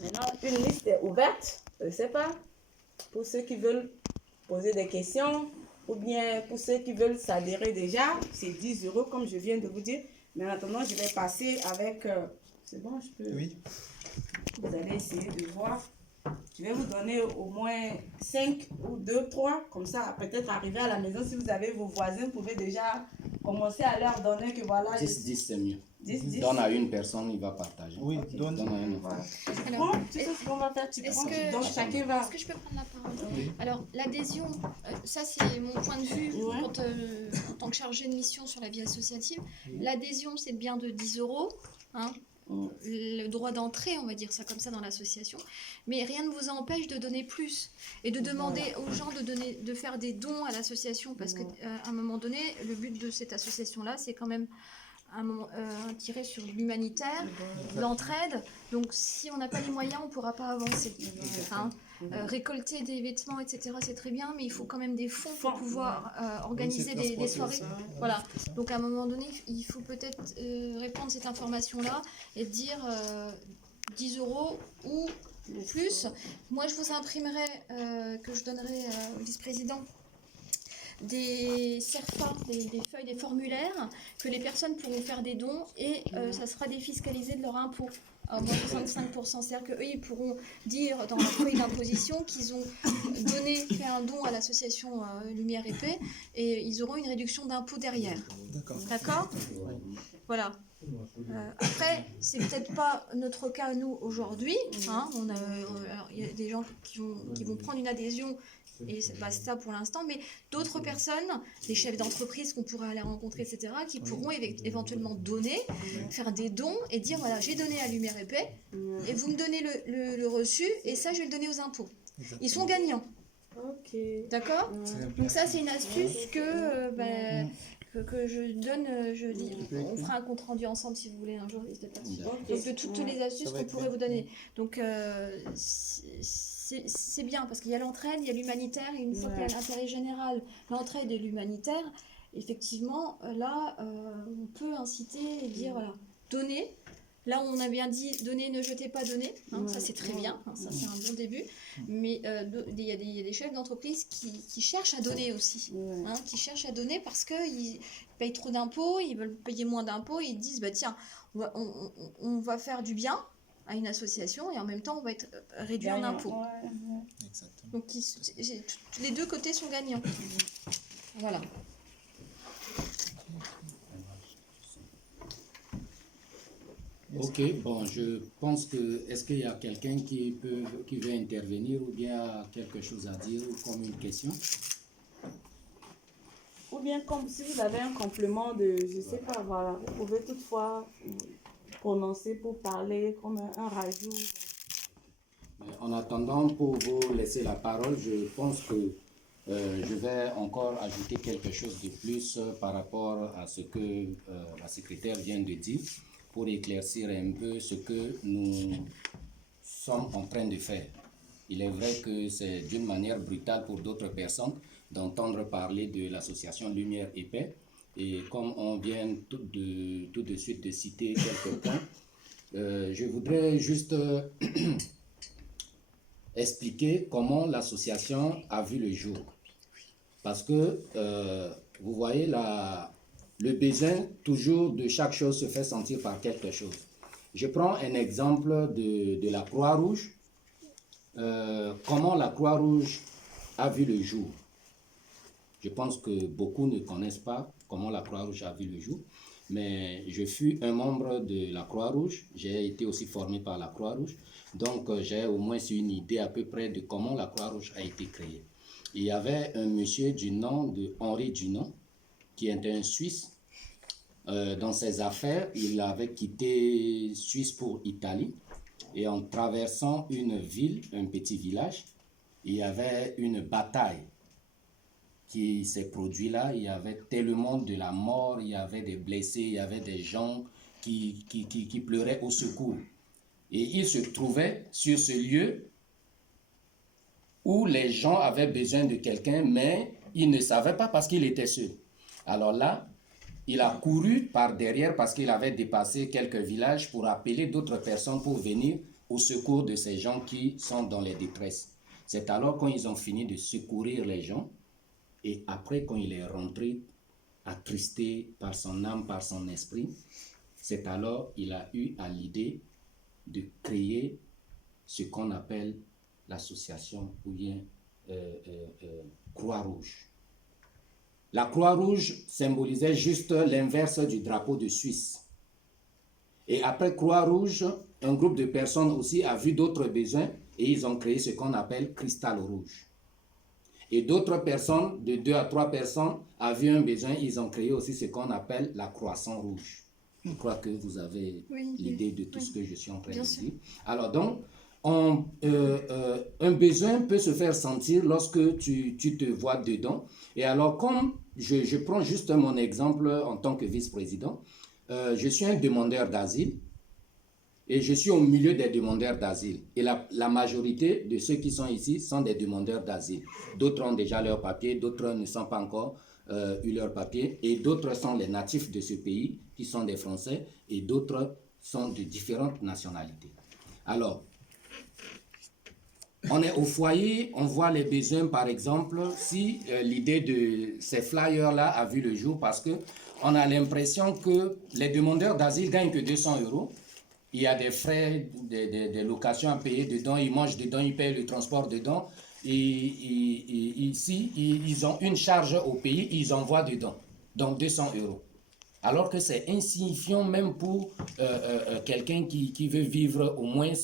Maintenant, une liste est ouverte, je ne sais pas, pour ceux qui veulent poser des questions ou bien pour ceux qui veulent s'adhérer déjà, c'est 10 euros comme je viens de vous dire. Mais en attendant, je vais passer avec... c'est bon, je peux... Oui. Vous allez essayer de voir. Je vais vous donner au moins 5 ou 2, 3. Comme ça, peut-être arriver à la maison, si vous avez vos voisins, vous pouvez déjà commencer à leur donner que voilà... 10, c'est mieux. 10. Donne à une personne, il va partager. Oui, Ok. donne. Donne à un enfant. Voilà. Tu Alors, prends, tu sais ce qu'on va faire, tu prends, donc chacun va... Est-ce que je peux prendre la parole? Oui. Alors, l'adhésion, ça c'est mon point de vue Ouais. en tant que chargée de mission sur la vie associative. L'adhésion, c'est bien de 10 euros, hein, le droit d'entrée, on va dire ça comme ça, dans l'association. Mais rien ne vous empêche de donner plus et de demander aux gens de faire des dons à l'association parce qu'à un moment donné, le but de cette association-là, c'est quand même tirer sur l'humanitaire, l'entraide. Donc, si on n'a pas les moyens, on ne pourra pas avancer. Hein. Récolter des vêtements, etc., c'est très bien, mais il faut quand même des fonds pour pouvoir organiser des soirées. Voilà. Donc, à un moment donné, il faut peut-être répandre cette information-là et dire 10 euros ou plus. Moi, je vous imprimerai, que je donnerai au vice-président, des CERFA, des feuilles, des formulaires que les personnes pourront faire des dons et ça sera défiscalisé de leur impôt à moins 65%. C'est-à-dire qu'eux, ils pourront dire dans leur feuille d'imposition qu'ils ont fait un don à l'association Lumière et Paix et ils auront une réduction d'impôt derrière. D'accord ? Voilà. Après, c'est peut-être pas notre cas nous aujourd'hui. Hein, y a des gens qui vont prendre une adhésion et c'est pas ça pour l'instant, mais d'autres personnes, des chefs d'entreprise qu'on pourrait aller rencontrer, etc., qui pourront éventuellement donner, faire des dons et dire voilà, j'ai donné à Lumière et Paix et vous me donnez le reçu et ça je vais le donner aux impôts. Ils sont gagnants. Ok. D'accord ? Donc ça c'est une astuce que je donne, on fera un compte rendu ensemble si vous voulez un jour. Donc de toutes les astuces qu'on pourrait vous donner. Donc c'est bien parce qu'il y a l'entraide, il y a l'humanitaire et une fois qu'il y a l'intérêt général, l'entraide et l'humanitaire, effectivement là on peut inciter et dire voilà, donnez. Là, on a bien dit donner, ne jetez pas, donner. Hein, ça, c'est très bien. Hein, ça, c'est un bon début. Mais il y a des chefs d'entreprise qui cherchent à donner aussi. Hein, qui cherchent à donner parce qu'ils payent trop d'impôts, ils veulent payer moins d'impôts. Ils disent, bah, tiens, on va faire du bien à une association et en même temps, on va être réduit en impôts. Exactement. Donc, les deux côtés sont gagnants. Voilà. Ok, bon, je pense que, est-ce qu'il y a quelqu'un qui veut intervenir ou bien quelque chose à dire ou comme une question? Ou bien comme si vous avez un complément de, je sais pas, voilà, vous pouvez toutefois prononcer pour parler comme un rajout. Mais en attendant, pour vous laisser la parole, je pense que je vais encore ajouter quelque chose de plus par rapport à ce que la secrétaire vient de dire, pour éclaircir un peu ce que nous sommes en train de faire. Il est vrai que c'est d'une manière brutale pour d'autres personnes d'entendre parler de l'association Lumière et Paix. Et comme on vient tout de suite de citer quelques points, je voudrais juste expliquer comment l'association a vu le jour. Parce que vous voyez, le besoin toujours de chaque chose se fait sentir par quelque chose. Je prends un exemple de la Croix-Rouge. Comment la Croix-Rouge a vu le jour. Je pense que beaucoup ne connaissent pas comment la Croix-Rouge a vu le jour, mais je fus un membre de la Croix-Rouge, j'ai été aussi formé par la Croix-Rouge, donc j'ai au moins une idée à peu près de comment la Croix-Rouge a été créée. Il y avait un monsieur du nom de Henri Dunant, qui était un Suisse. Dans ses affaires, il avait quitté Suisse pour Italie, et en traversant une ville, un petit village, il y avait une bataille qui s'est produite là. Il y avait tellement de la mort, il y avait des blessés, il y avait des gens qui pleuraient au secours. Et il se trouvait sur ce lieu où les gens avaient besoin de quelqu'un, mais il ne savait pas parce qu'il était seul. Alors là, il a couru par derrière parce qu'il avait dépassé quelques villages pour appeler d'autres personnes pour venir au secours de ces gens qui sont dans les détresses. C'est alors quand ils ont fini de secourir les gens, et après quand il est rentré attristé par son âme, par son esprit, c'est alors qu'il a eu à l'idée de créer ce qu'on appelle l'association ou bien Croix-Rouge. La Croix-Rouge symbolisait juste l'inverse du drapeau de Suisse. Et après Croix-Rouge, un groupe de personnes aussi a vu d'autres besoins et ils ont créé ce qu'on appelle Cristal Rouge. Et d'autres personnes, de 2 à 3 personnes, ont vu un besoin, ils ont créé aussi ce qu'on appelle la Croissant Rouge. Je crois que vous avez l'idée de tout ce que je suis en train de dire. Alors donc, un besoin peut se faire sentir lorsque tu te vois dedans. Et alors, comme je prends juste mon exemple en tant que vice-président, je suis un demandeur d'asile et je suis au milieu des demandeurs d'asile. Et la majorité de ceux qui sont ici sont des demandeurs d'asile. D'autres ont déjà leurs papiers, d'autres ne sont pas encore eu leurs papiers, et d'autres sont les natifs de ce pays, qui sont des Français, et d'autres sont de différentes nationalités. Alors, on est au foyer, on voit les besoins, par exemple, si l'idée de ces flyers-là a vu le jour, parce qu'on a l'impression que les demandeurs d'asile gagnent que 200 €. Il y a des frais, des locations à payer dedans, ils mangent dedans, ils payent le transport dedans. Et ici, ils ont une charge au pays, ils envoient dedans, donc 200 €. Alors que c'est insignifiant même pour quelqu'un qui veut vivre au moins